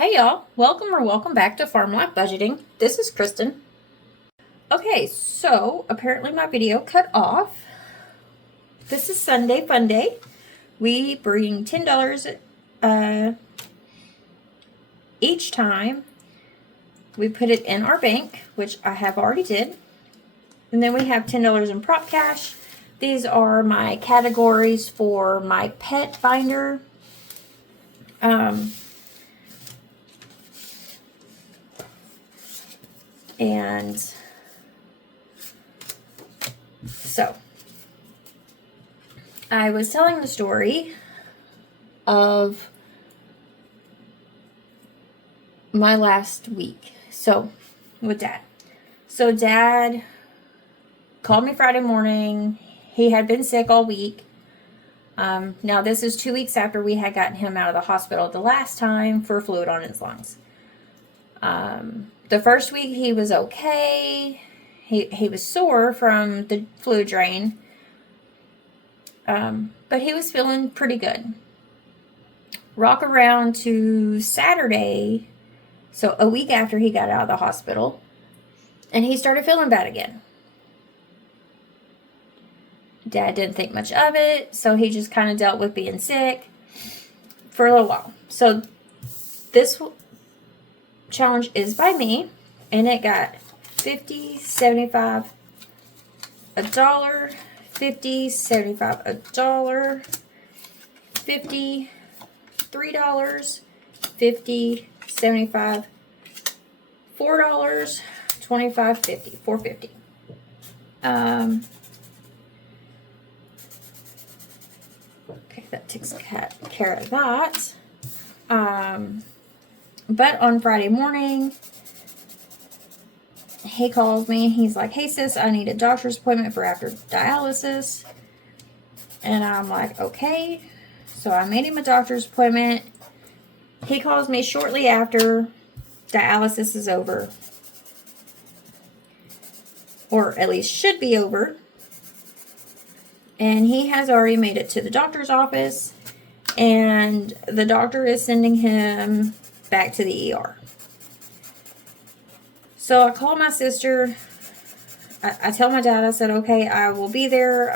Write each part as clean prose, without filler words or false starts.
Hey y'all, welcome back to Farmlife Budeting. This is Kristen. Okay, so apparently my video cut off. This is Sunday Funday. We bring $10 each time. We put it in our bank, which I have already did. And then we have $10 in prop cash. These are my categories for my pet binder. And so I was telling the story of my last week. So with Dad. So Dad called me Friday morning. He had been sick all week. Now this is 2 weeks after we had gotten him out of the hospital the last time for fluid on his lungs. The first week he was okay. He was sore from the fluid drain. But he was feeling pretty good. Rock around to Saturday, so a week after he got out of the hospital, and he started feeling bad again. Dad didn't think much of it, so he just kind of dealt with being sick for a little while. So this challenge is by me, and it got 50, 75, $1, 50, 75, $1, 50, $3, 50, 75, $4, 25, 50, $4.50. Okay, that takes care of that. But on Friday morning, he calls me. He's like, "Hey sis, I need a doctor's appointment for after dialysis." And I'm like, okay. So I made him a doctor's appointment. He calls me shortly after dialysis is over. Or at least should be over. And he has already made it to the doctor's office. And the doctor is sending him back to the ER. So I called my sister. I tell my dad, I said, okay, I will be there.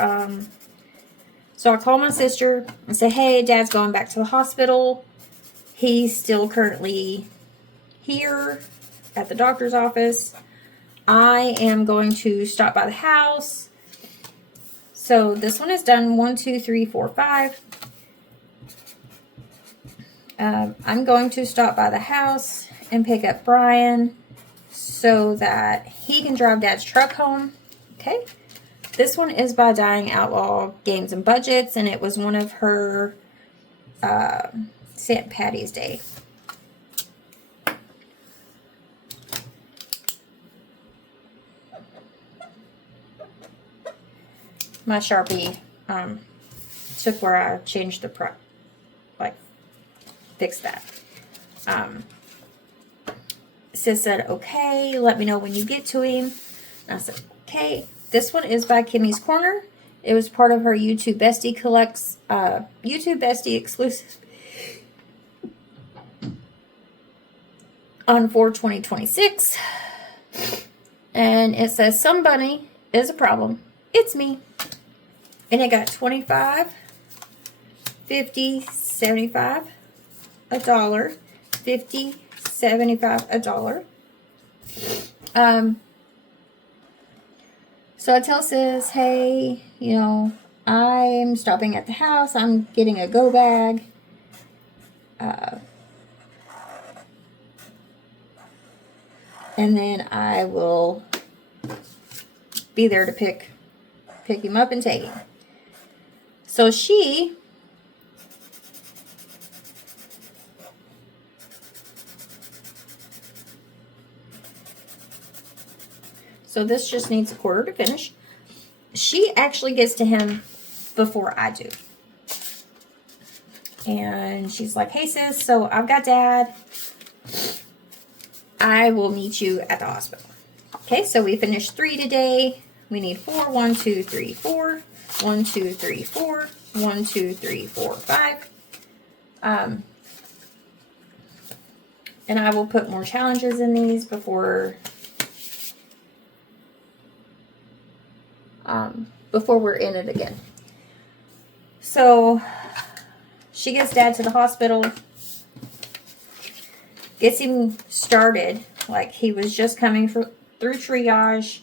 So I called my sister and said, hey, Dad's going back to the hospital. He's still currently here at the doctor's office. I am going to stop by the house. So this one is done 1, 2, 3, 4, 5. I'm going to stop by the house and pick up Brian so that he can drive Dad's truck home. Okay. This one is by Dying Outlaw Games and Budgets, and it was one of her St. Patty's Day. My Sharpie took where I changed the prep, like fixed that. Sis said, okay, let me know when you get to him. And I said, okay. This one is by Kimmy's Corner. It was part of her YouTube Bestie Collects, YouTube Bestie exclusive on 4/20/26. And it says, some bunny is a problem. It's me. And it got 25, 50, 75, $1, 50, 75, $1. So I tell sis, hey, you know, I'm stopping at the house. I'm getting a go bag. And then I will be there to pick him up and take him. So So this just needs a quarter to finish. She actually gets to him before I do. And she's like, hey sis, so I've got Dad. I will meet you at the hospital. Okay, so we finished 3 today. We need 4. 1, 2, 3, 4. 1, 2, 3, 4. 1, 2, 3, 4, 5. And I will put more challenges in these before we're in it again. So she gets Dad to the hospital, gets him started like he was just coming through triage.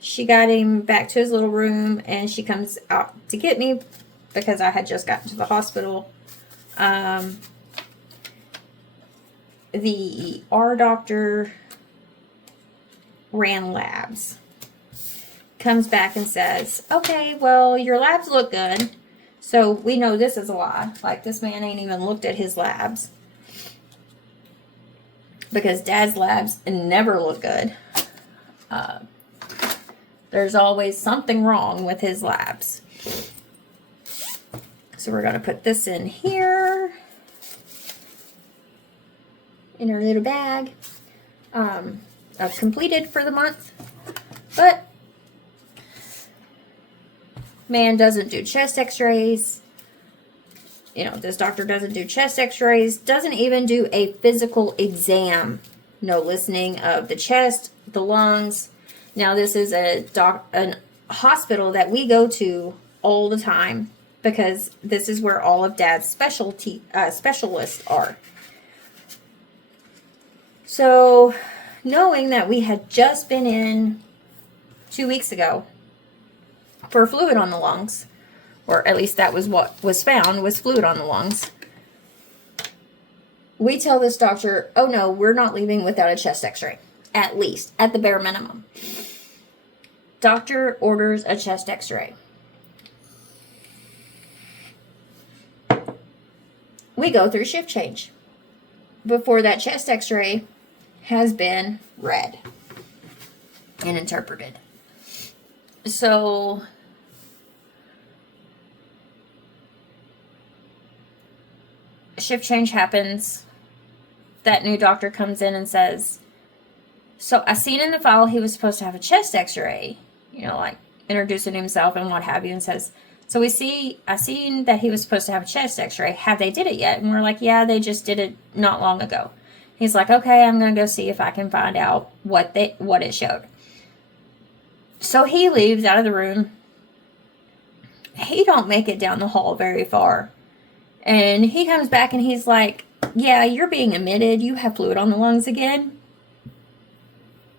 She got him back to his little room, and she comes out to get me because I had just gotten to the hospital. The ER doctor ran labs. Comes back and says, okay, well, your labs look good. So we know this is a lie. Like, this man ain't even looked at his labs. Because Dad's labs never look good. There's always something wrong with his labs. So we're going to put this in here. In our little bag. I've completed for the month. But man doesn't do chest x-rays. You know, this doctor doesn't do chest x-rays. Doesn't even do a physical exam. No listening of the chest, the lungs. Now, this is a hospital that we go to all the time because this is where all of Dad's specialists are. So, knowing that we had just been in 2 weeks ago for fluid on the lungs, or at least that was what was found, was fluid on the lungs, we tell this doctor, oh no, we're not leaving without a chest x-ray. At least, at the bare minimum. Doctor orders a chest x-ray. We go through shift change before that chest x-ray has been read and interpreted. So shift change happens. That new doctor comes in and says, so I seen in the file he was supposed to have a chest x-ray, you know, like introducing himself and what have you, and says, so I seen that he was supposed to have a chest x-ray. Have they did it yet? And we're like, yeah, they just did it not long ago. He's like, okay, I'm going to go see if I can find out what it showed. So he leaves out of the room. He don't make it down the hall very far. And he comes back and he's like, yeah, you're being admitted. You have fluid on the lungs again.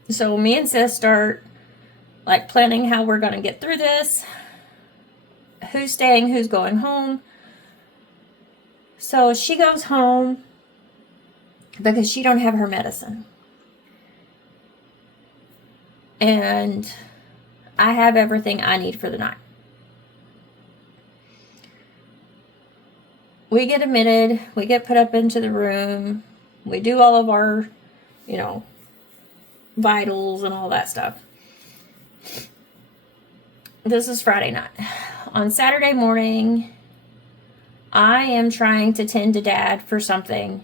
So me and Sis start like planning how we're going to get through this. Who's staying, who's going home. So she goes home because she don't have her medicine. And I have everything I need for the night. We get admitted, we get put up into the room, we do all of our, you know, vitals and all that stuff. This is Friday night. On Saturday morning, I am trying to tend to Dad for something.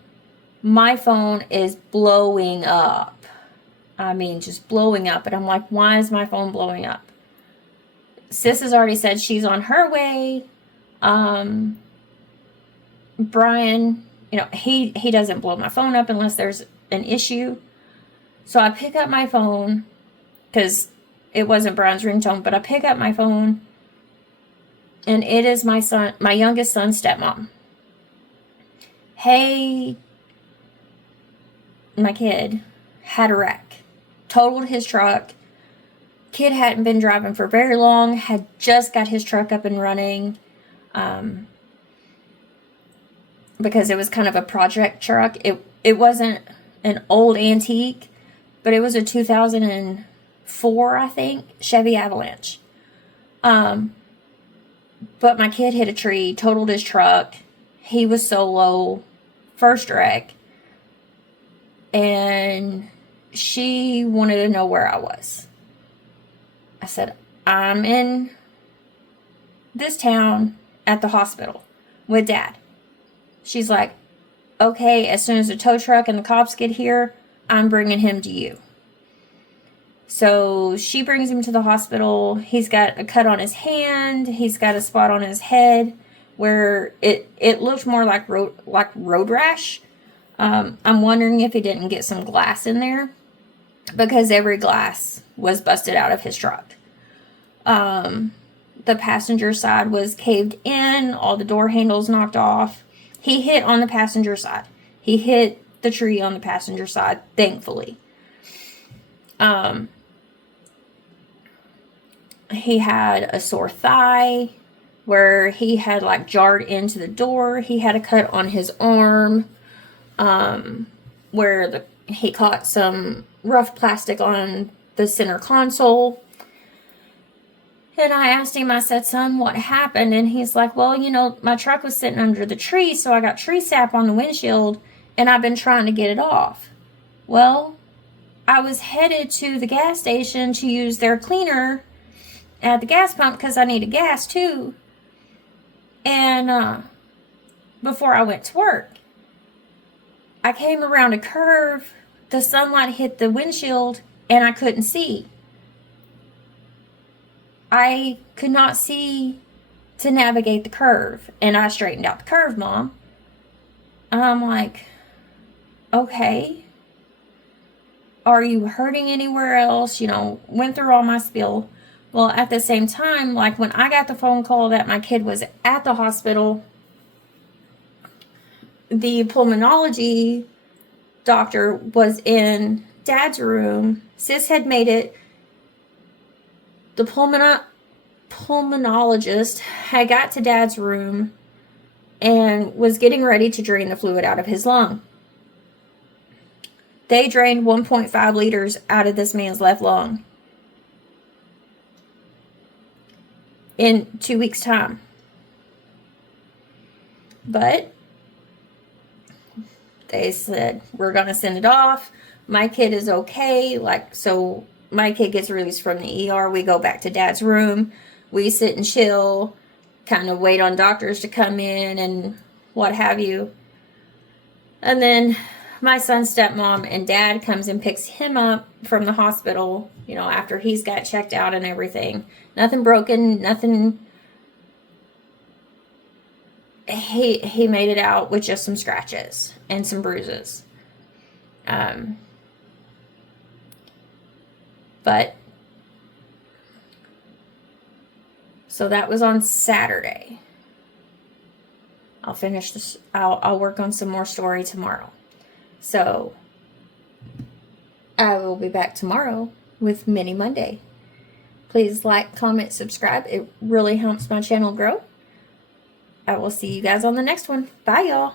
My phone is blowing up. I mean, just blowing up. And I'm like, why is my phone blowing up? Sis has already said she's on her way. Brian, you know, he doesn't blow my phone up unless there's an issue. So I pick up my phone because it wasn't Brian's ringtone, but I pick up my phone and it is my youngest son's stepmom. Hey, my kid had a wreck, totaled his truck. Kid hadn't been driving for very long, had just got his truck up and running. Because it was kind of a project truck. It wasn't an old antique, but it was a 2004, I think, Chevy Avalanche. But my kid hit a tree, totaled his truck. He was solo, first wreck. And she wanted to know where I was. I said, I'm in this town at the hospital with Dad. She's like, okay, as soon as the tow truck and the cops get here, I'm bringing him to you. So she brings him to the hospital. He's got a cut on his hand. He's got a spot on his head where it looked more like road rash. I'm wondering if he didn't get some glass in there, because every glass was busted out of his truck. The passenger side was caved in, all the door handles knocked off. He hit on the passenger side. He hit the tree on the passenger side, thankfully. He had a sore thigh where he had like jarred into the door. He had a cut on his arm where he caught some rough plastic on the center console. And I asked him, I said, son, what happened? And he's like, well, you know, my truck was sitting under the tree, so I got tree sap on the windshield, and I've been trying to get it off. Well, I was headed to the gas station to use their cleaner at the gas pump because I needed gas too. And before I went to work, I came around a curve, the sunlight hit the windshield, and I couldn't see. I could not see to navigate the curve, and I straightened out the curve, Mom. And I'm like, okay, are you hurting anywhere else? You know, went through all my spiel. Well, at the same time, like when I got the phone call that my kid was at the hospital, the pulmonology doctor was in Dad's room. Sis had made it. The pulmonologist had got to Dad's room and was getting ready to drain the fluid out of his lung. They drained 1.5 liters out of this man's left lung in 2 weeks' time. But they said, we're going to send it off. My kid is okay. Like, so my kid gets released from the ER. We go back to Dad's room. We sit and chill, kind of wait on doctors to come in and what have you. And then my son's stepmom and Dad comes and picks him up from the hospital, you know, after he's got checked out and everything. Nothing broken, nothing. He made it out with just some scratches and some bruises. But so that was on Saturday. I'll finish this. I'll work on some more story tomorrow. So I will be back tomorrow with Mini Monday. Please like, comment, subscribe. It really helps my channel grow. I will see you guys on the next one. Bye, y'all.